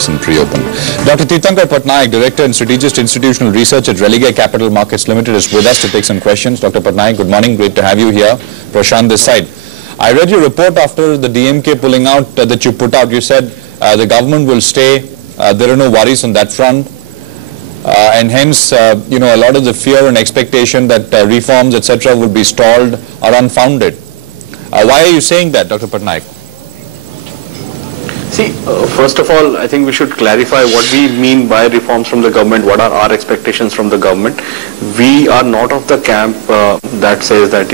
isn't reopened. Dr. Tirthankar Patnaik, Director and Strategist Institutional Research at Religare Capital Markets Limited, is with us to take some questions. Dr. Patnaik, good morning. Great to have you here. Prashant this side. I read your report after the DMK pulling out that you put out. You said the government will stay. There are no worries on that front. And hence, a lot of the fear and expectation that reforms, etc., would be stalled are unfounded. Why are you saying that, Dr. Patnaik? See, first of all, I think we should clarify what we mean by reforms from the government, what are our expectations from the government. We are not of the camp that says that,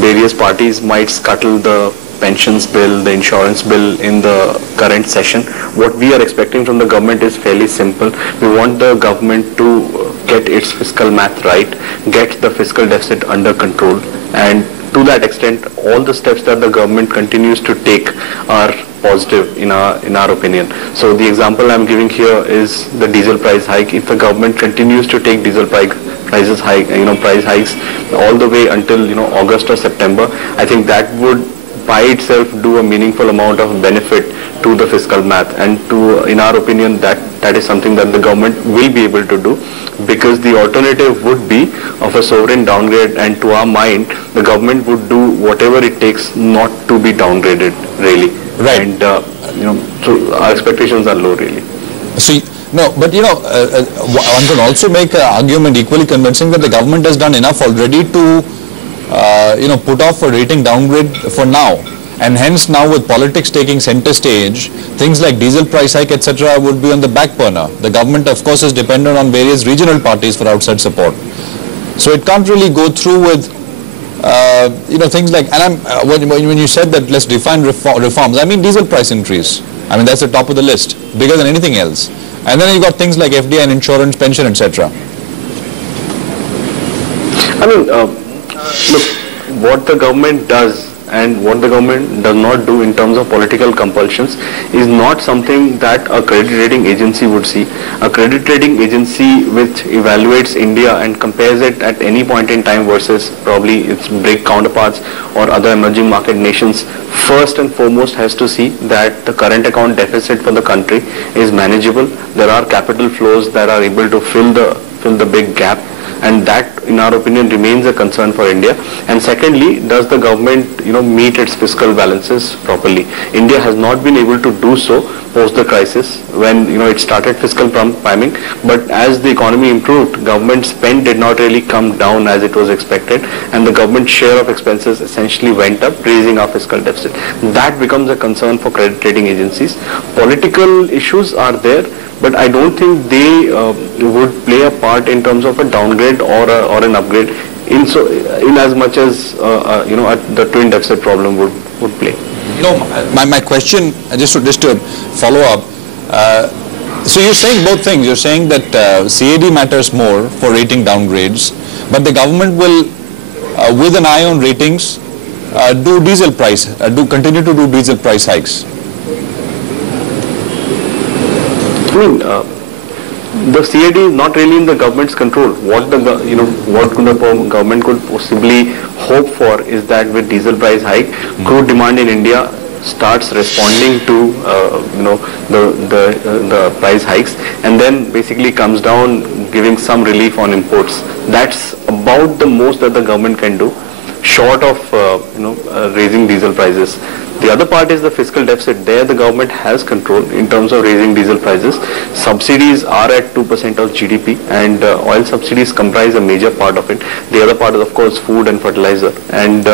various parties might scuttle the pensions bill, the insurance bill in the current session. What we are expecting from the government is fairly simple. We want the government to get its fiscal math right, get the fiscal deficit under control, and to that extent, all the steps that the government continues to take are positive in our opinion. So the example I'm giving here is the diesel price hike. If the government continues to take diesel price hikes all the way until August or September, I think that would by itself do a meaningful amount of benefit to the fiscal math, and in our opinion, that is something that the government will be able to do, because the alternative would be of a sovereign downgrade, and to our mind, the government would do whatever it takes not to be downgraded, really. Right. And so our expectations are low, really. See, no, but one could also make an argument equally convincing that the government has done enough already to put off a rating downgrade for now, and hence now with politics taking center stage, things like diesel price hike, etc., would be on the back burner. The government, of course, is dependent on various regional parties for outside support, so it can't really go through with things like. And when you said that let's define reforms, I mean diesel price increase. I mean that's the top of the list, bigger than anything else. And then you got things like FDI and insurance, pension, etc. I mean, look, what the government does and what the government does not do in terms of political compulsions is not something that a credit rating agency would see. A credit rating agency which evaluates India and compares it at any point in time versus probably its big counterparts or other emerging market nations, first and foremost has to see that the current account deficit for the country is manageable. There are capital flows that are able to fill the big gap, and that, in our opinion, remains a concern for India. And secondly, does the government, meet its fiscal balances properly? India has not been able to do so post the crisis when, it started fiscal priming. But as the economy improved, government spend did not really come down as it was expected, and the government share of expenses essentially went up, raising our fiscal deficit. That becomes a concern for credit rating agencies. Political issues are there, but I don't think they would play a part in terms of a downgrade or an upgrade in as much as the twin deficit problem would play. My question, just to follow up, so you're saying both things. You're saying that CAD matters more for rating downgrades, but the government will, with an eye on ratings, continue to do diesel price hikes. I mean, the CAD is not really in the government's control. What the government could possibly hope for is that with diesel price hike, crude demand in India starts responding to the price hikes, and then basically comes down, giving some relief on imports. That's about the most that the government can do, short of raising diesel prices. The other part is the fiscal deficit. There the government has control in terms of raising diesel prices. Subsidies are at 2% of GDP, and oil subsidies comprise a major part of it. The other part is, of course, food and fertilizer. And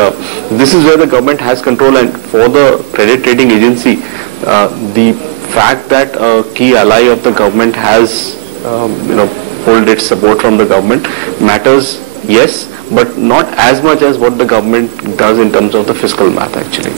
this is where the government has control, and for the credit rating agency, the fact that a key ally of the government has pulled its support from the government matters, yes, but not as much as what the government does in terms of the fiscal math, actually.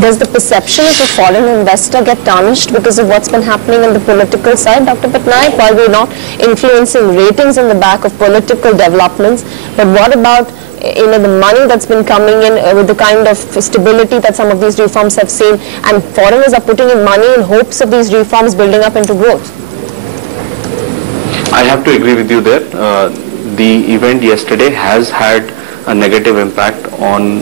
Does the perception of a foreign investor get tarnished because of what's been happening on the political side, Dr. Patnaik? While we're not influencing ratings on the back of political developments, but what about the money that's been coming in with the kind of stability that some of these reforms have seen, and foreigners are putting in money in hopes of these reforms building up into growth? I have to agree with you there. The event yesterday has had a negative impact on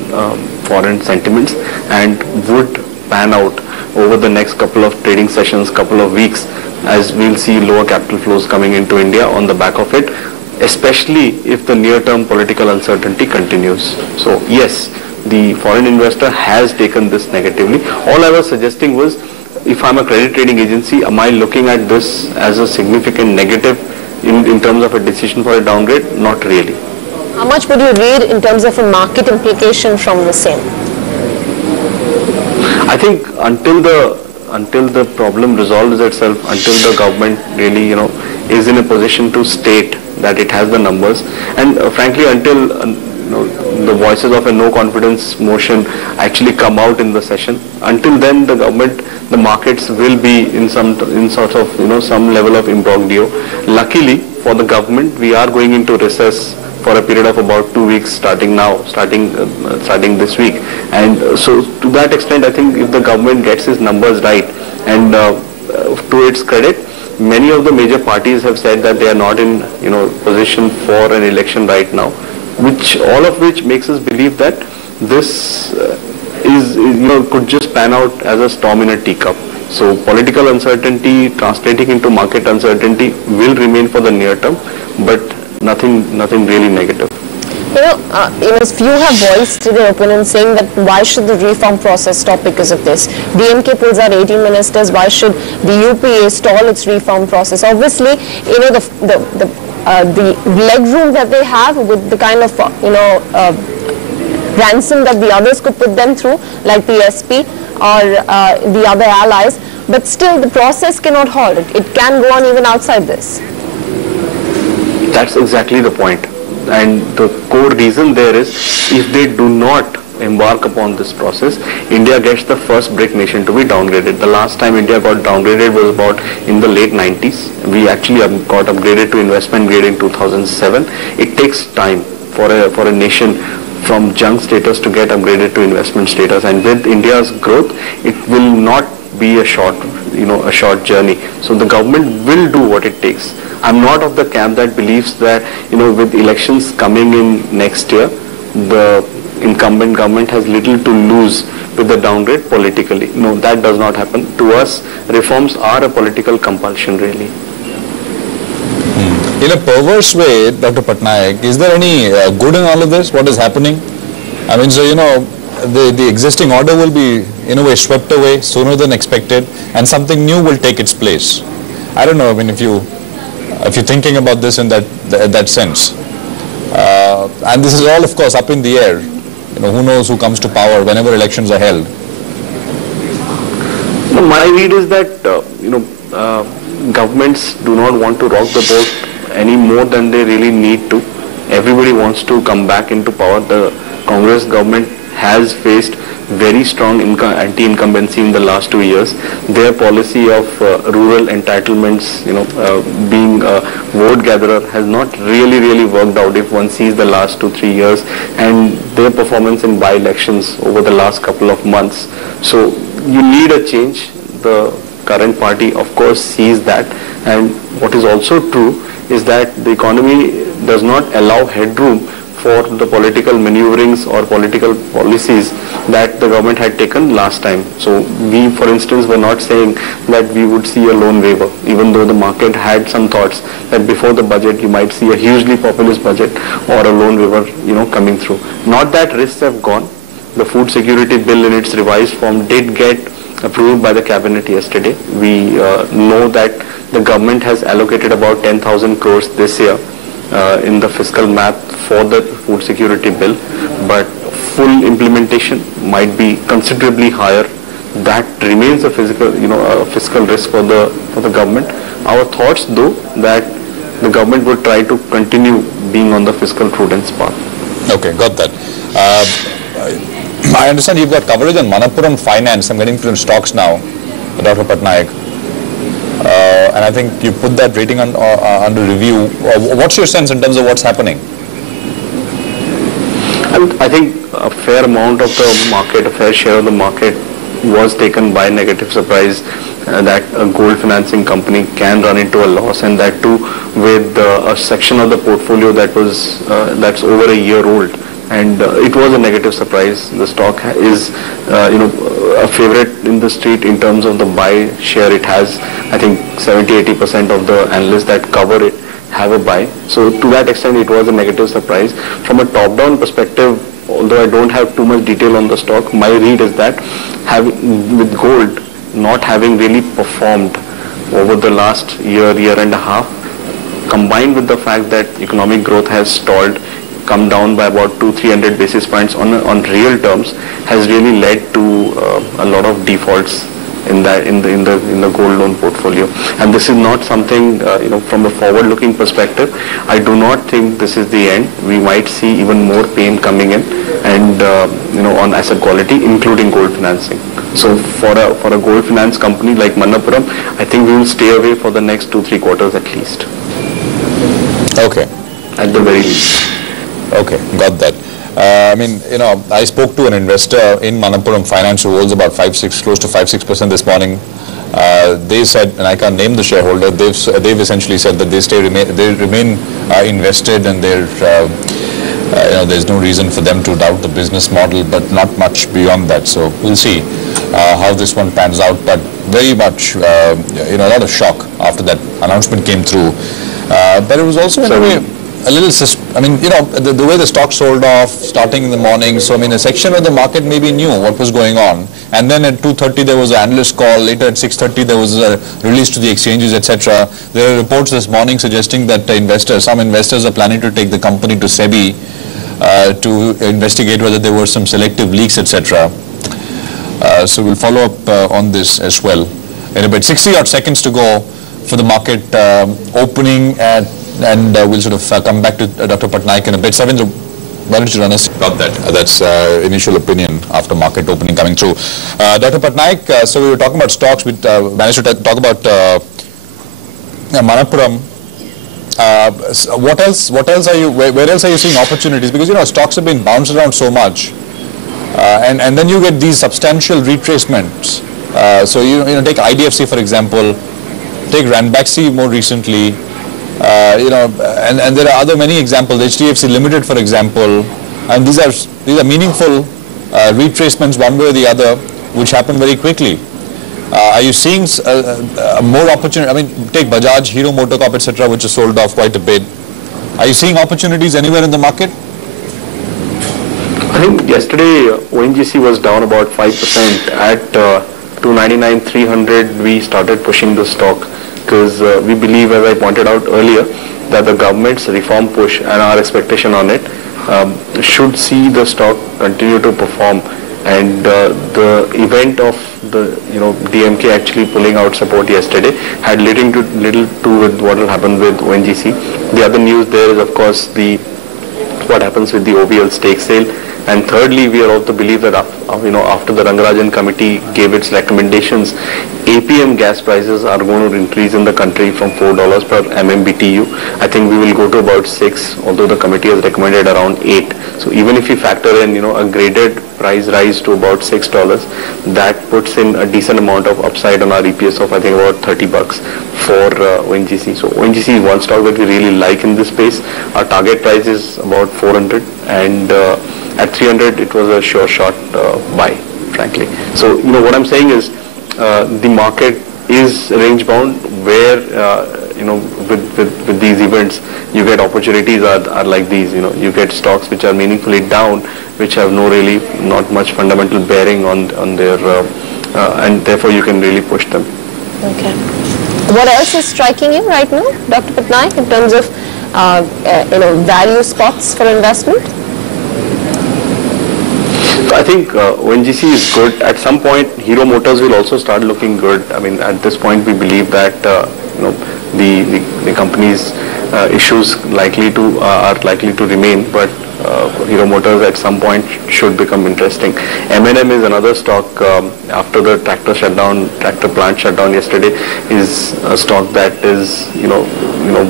foreign sentiments and would pan out over the next couple of trading sessions, couple of weeks, as we'll see lower capital flows coming into India on the back of it, especially if the near-term political uncertainty continues. So yes, the foreign investor has taken this negatively. All I was suggesting was, if I'm a credit rating agency, am I looking at this as a significant negative in terms of a decision for a downgrade? Not really. How much would you read in terms of a market implication from the same? I think until the problem resolves itself, until the government really, is in a position to state that it has the numbers, and frankly, until the voices of a no confidence motion actually come out in the session, until then the markets will be in some level of imbroglio. Luckily for the government, we are going into recess for a period of about 2 weeks starting this week, and so to that extent, I think if the government gets its numbers right, and to its credit, many of the major parties have said that they are not in position for an election right now, all of which makes us believe that this could just pan out as a storm in a teacup. So political uncertainty translating into market uncertainty will remain for the near term, but nothing really negative. Few have voiced their opinion saying that why should the reform process stop because of this? DMK pulls out 18 ministers. Why should the UPA stall its reform process? Obviously, the leg room that they have with the kind of ransom that the others could put them through, like the SP or the other allies, but still the process cannot halt. It can go on even outside this. That's exactly the point. And the core reason there is, if they do not embark upon this process, India gets the first BRIC nation to be downgraded. The last time India got downgraded was about in the late 90s. We actually got upgraded to investment grade in 2007. It takes time for a nation from junk status to get upgraded to investment status, and with India's growth, it will not be a short journey. So the government will do what it takes. I'm not of the camp that believes that, with elections coming in next year, the incumbent government has little to lose with the downgrade politically. No, that does not happen. To us, reforms are a political compulsion, really. In a perverse way, Dr. Patnaik, is there any good in all of this? What is happening? I mean, so, the existing order will be, in a way, swept away sooner than expected, and something new will take its place. I don't know, if you're thinking about this in that sense. And this is all, of course, up in the air. Who knows who comes to power whenever elections are held. My read is that, governments do not want to rock the boat any more than they really need to. Everybody wants to come back into power. The Congress government has faced very strong anti-incumbency in the last 2 years. Their policy of rural entitlements, being a vote gatherer, has not really worked out if one sees the last 2-3 years and their performance in by-elections over the last couple of months. So you need a change. The current party, of course, sees that. And what is also true is that the economy does not allow headroom for the political maneuverings or political policies that the government had taken last time. So we, for instance, were not saying that we would see a loan waiver, even though the market had some thoughts that before the budget you might see a hugely populist budget or a loan waiver, coming through. Not that risks have gone. The food security bill in its revised form did get approved by the cabinet yesterday. We know that the government has allocated about 10,000 crores this year in the fiscal map for the food security bill, but full implementation might be considerably higher. That remains a fiscal risk for the government. Our thoughts, though, that the government would try to continue being on the fiscal prudence path. Okay, got that. I understand you've got coverage on Manappuram Finance. I'm getting to stocks now, Dr. Patnaik. And I think you put that rating under review. What's your sense in terms of what's happening? I think a fair amount of the market, a fair share of the market was taken by negative surprise that a gold financing company can run into a loss, and that too with a section of the portfolio that's over a year old. And it was a negative surprise. The stock is, a favorite in the street in terms of the buy share. It has, I think, 70-80% of the analysts that cover it have a buy. So to that extent, it was a negative surprise. From a top-down perspective, although I don't have too much detail on the stock, my read is that with gold not having really performed over the last year and a half, combined with the fact that economic growth has stalled, come down by about 200-300 basis points on real terms, has really led to a lot of defaults in the gold loan portfolio. And this is not something, from a forward-looking perspective, I do not think this is the end. We might see even more pain coming in, and on asset quality, including gold financing. So for a gold finance company like Manappuram, I think we will stay away for the next 2-3 quarters at least. Okay. At the very least. Okay, got that. I spoke to an investor in Manappuram Finance who holds about close to 5-6% this morning. They said, and I can't name the shareholder, they've essentially said that they remain invested, and there's no reason for them to doubt the business model, but not much beyond that. So we'll see how this one pans out. But very much, a lot of shock after that announcement came through. But it was also in a way a little, the way the stock sold off starting in the morning. So a section of the market maybe knew what was going on, and then at 2:30 there was an analyst call. Later at 6:30 there was a release to the exchanges, etc. There are reports this morning suggesting that some investors are planning to take the company to SEBI to investigate whether there were some selective leaks, etc. So we'll follow up on this as well in about 60 odd seconds to go for the market opening and we'll sort of come back to Dr. Patnaik in a bit. Savindra, why don't you run us about that? That's initial opinion after market opening coming through. Dr. Patnaik, so we were talking about stocks. We managed to talk about Manappuram. What else are you? Where else are you seeing opportunities? Because stocks have been bounced around so much, and then you get these substantial retracements. So take IDFC for example, take Ranbaxy more recently. And there are many examples, HDFC Limited for example, and these are meaningful retracements one way or the other, which happen very quickly. Are you seeing more opportunity? Take Bajaj, Hero MotoCorp, etc., which is sold off quite a bit. Are you seeing opportunities anywhere in the market? I think yesterday ONGC was down about 5% at 299, 300. We started pushing the stock, because we believe, as I pointed out earlier, that the government's reform push and our expectation on it should see the stock continue to perform. And the event of the DMK actually pulling out support yesterday had little to do with what will happen with ONGC. The other news there is, of course, what happens with the OVL stake sale. And thirdly, we are of the belief that after the Rangarajan committee gave its recommendations, APM gas prices are going to increase in the country from $4 per MMBTU. I think we will go to about 6, although the committee has recommended around 8. So even if you factor in a graded price rise to about $6, that puts in a decent amount of upside on our EPS of I think about $30 for ONGC. So ONGC is one stock that we really like in this space. Our target price is about 400, and at 300 it was a sure shot buy, frankly. So what I'm saying is the market is range bound, where with these events you get opportunities are like these. You get stocks which are meaningfully down, which have not much fundamental bearing on their and therefore you can really push them. Okay. What else is striking you right now, Dr. Patnaik, in terms of value spots for investment? I think ONGC is good. At some point, Hero Motors will also start looking good. At this point, we believe that the company's issues are likely to remain, but Hero Motors at some point should become interesting. M&M is another stock after the tractor plant shutdown yesterday, is a stock that is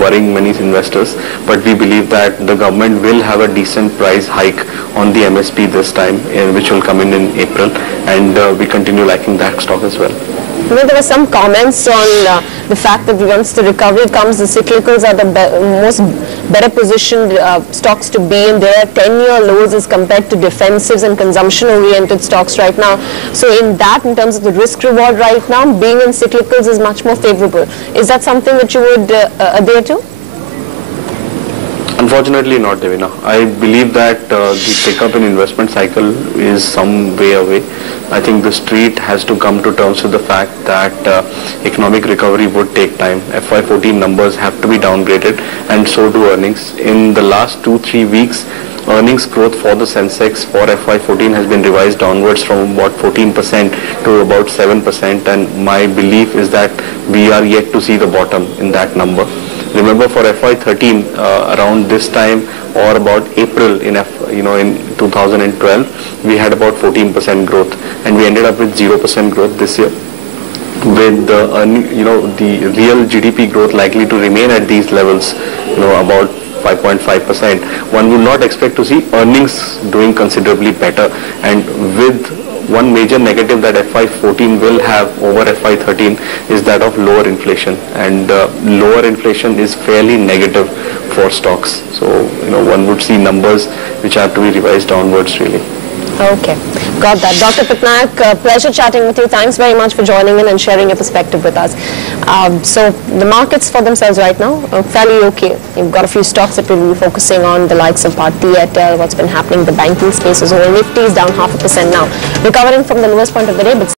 worrying many investors. But we believe that the government will have a decent price hike on the MSP this time, which will come in April, and we continue liking that stock as well. You know, there were some comments on the fact that once the recovery comes, the cyclicals are the most better positioned stocks to be in. There are 10-year lows as compared to defensives and consumption-oriented stocks right now. So in that, in terms of the risk-reward right now, being in cyclicals is much more favorable. Is that something that you would adhere to? Unfortunately not, Devina. I believe that the pickup in investment cycle is some way away. I think the street has to come to terms with the fact that economic recovery would take time. FY14 numbers have to be downgraded, and so do earnings. In the last 2-3 weeks, earnings growth for the Sensex for FY14 has been revised downwards from about 14% to about 7%, and my belief is that we are yet to see the bottom in that number. Remember, for FY13, around this time or about April in 2012, we had about 14% growth, and we ended up with 0% growth this year. With the the real GDP growth likely to remain at these levels, about 5.5%, one would not expect to see earnings doing considerably better. And with one major negative that FY14 will have over FY13 is that of lower inflation, and lower inflation is fairly negative for stocks. So one would see numbers which have to be revised downwards really. Okay, got that. Dr. Patnaik, pleasure chatting with you. Thanks very much for joining in and sharing your perspective with us. So the markets for themselves right now are fairly okay. You've got a few stocks that we'll be focusing on, the likes of Bharti Airtel, what's been happening in the banking space as well. Nifty is down 0.5% now, recovering from the lowest point of the day, but